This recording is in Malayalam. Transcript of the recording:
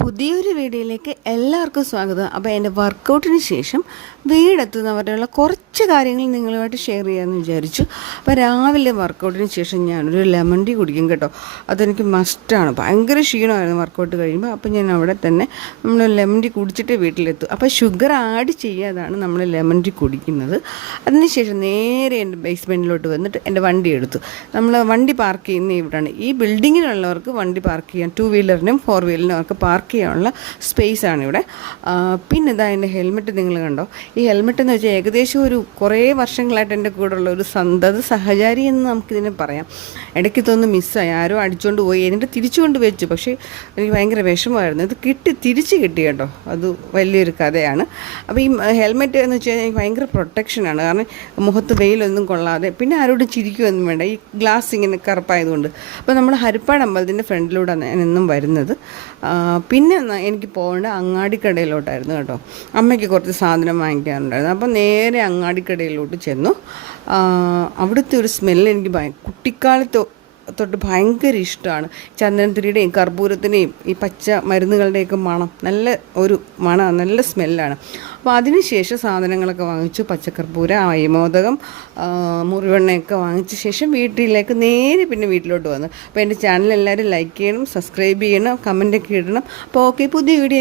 പുതിയൊരു വീഡിയോയിലേക്ക് എല്ലാവർക്കും സ്വാഗതം. അപ്പോൾ എൻ്റെ വർക്കൗട്ടിന് ശേഷം വീടെത്തുന്നവരെയുള്ള കുറച്ച് കാര്യങ്ങൾ നിങ്ങളുമായിട്ട് ഷെയർ ചെയ്യാമെന്ന് വിചാരിച്ചു. അപ്പോൾ രാവിലെ വർക്കൗട്ടിന് ശേഷം ഞാനൊരു ലെമൺ ടീ കുടിക്കും കേട്ടോ. അതെനിക്ക് മസ്റ്റാണ്. ഭയങ്കര ക്ഷീണമായിരുന്നു വർക്കൗട്ട് കഴിയുമ്പോൾ. അപ്പോൾ ഞാൻ അവിടെ തന്നെ നമ്മൾ ലെമൺ ടീ കുടിച്ചിട്ട് വീട്ടിലെത്തും. അപ്പോൾ ഷുഗർ ആഡ് ചെയ്യാതാണ് നമ്മൾ ലെമൺ ടീ കുടിക്കുന്നത്. അതിനുശേഷം നേരെ എൻ്റെ ബേസ്മെൻറ്റിലോട്ട് വന്നിട്ട് എൻ്റെ വണ്ടി എടുത്തു. നമ്മൾ വണ്ടി പാർക്ക് ചെയ്യുന്ന ഇവിടെയാണ്. ഈ ബിൽഡിങ്ങിലുള്ളവർക്ക് വണ്ടി പാർക്ക് ചെയ്യാൻ, 2 വീലറിനും 4 വീലറിനും അവർക്ക് പാർക്ക് ചെയ്യാനുള്ള സ്പേസാണ് ഇവിടെ. പിന്നെ ഇതാ എൻ്റെ ഹെൽമെറ്റ് നിങ്ങൾ കണ്ടോ. ഈ ഹെൽമെറ്റ് എന്ന് വെച്ചാൽ ഏകദേശം ഒരു കുറേ വർഷങ്ങളായിട്ട് എൻ്റെ കൂടെ ഉള്ള ഒരു സന്തത സഹചാരി എന്ന് നമുക്കിതിനെ പറയാം. ഇടയ്ക്ക് തോന്നുന്നു മിസ്സായി, ആരോ അടിച്ചുകൊണ്ട് പോയി, എന്നിട്ട് തിരിച്ചുകൊണ്ട് വെച്ചു. പക്ഷേ എനിക്ക് ഭയങ്കര വിഷമമായിരുന്നു. ഇത് തിരിച്ച് കിട്ടി കേട്ടോ. അത് വലിയൊരു കഥയാണ്. അപ്പോൾ ഈ ഹെൽമെറ്റ് എന്ന് വെച്ച് കഴിഞ്ഞാൽ ഭയങ്കര പ്രൊട്ടക്ഷനാണ്. കാരണം മുഖത്ത് വെയിലൊന്നും കൊള്ളാതെ, പിന്നെ ആരോടും ചിരിക്കുകയൊന്നും വേണ്ട. ഈ ഗ്ലാസ് ഇങ്ങനെ കറുപ്പായതുകൊണ്ട്. അപ്പോൾ നമ്മൾ ഹരിപ്പാട് അമ്പലത്തിൻ്റെ ഫ്രണ്ടിലൂടെ ഞാൻ എന്നും വരുന്നത്. പിന്നെ എനിക്ക് പോകേണ്ട അങ്ങാടിക്കടയിലോട്ടായിരുന്നു കേട്ടോ. അമ്മയ്ക്ക് കുറച്ച് സാധനം വാങ്ങിക്കാനുണ്ടായിരുന്നു. അപ്പോൾ നേരെ അങ്ങാടിക്കടയിലോട്ട് ചെന്നു. അവിടുത്തെ ഒരു സ്മെല്ല് എനിക്ക് കുട്ടിക്കാലത്ത് തൊട്ട് ഭയങ്കര ഇഷ്ടമാണ്. ചന്ദനത്തിരിയുടെയും കർപ്പൂരത്തിൻ്റെയും ഈ പച്ച മരുന്നുകളുടെയൊക്കെ മണം, നല്ല ഒരു മണം, നല്ല സ്മെല്ലാണ്. അപ്പോൾ അതിനുശേഷം സാധനങ്ങളൊക്കെ വാങ്ങിച്ചു. പച്ചക്കർപ്പൂര, അയമോദകം, മുറിവെണ്ണയൊക്കെ വാങ്ങിച്ച ശേഷം വീട്ടിലേക്ക് നേരെ പിന്നെ വീട്ടിലോട്ട് വന്നു. അപ്പോൾ എൻ്റെ ചാനൽ എല്ലാവരും ലൈക്ക് ചെയ്യണം, സബ്സ്ക്രൈബ് ചെയ്യണം, കമൻറ്റൊക്കെ ഇടണം. അപ്പോൾ ഓക്കെ, പുതിയ വീഡിയോ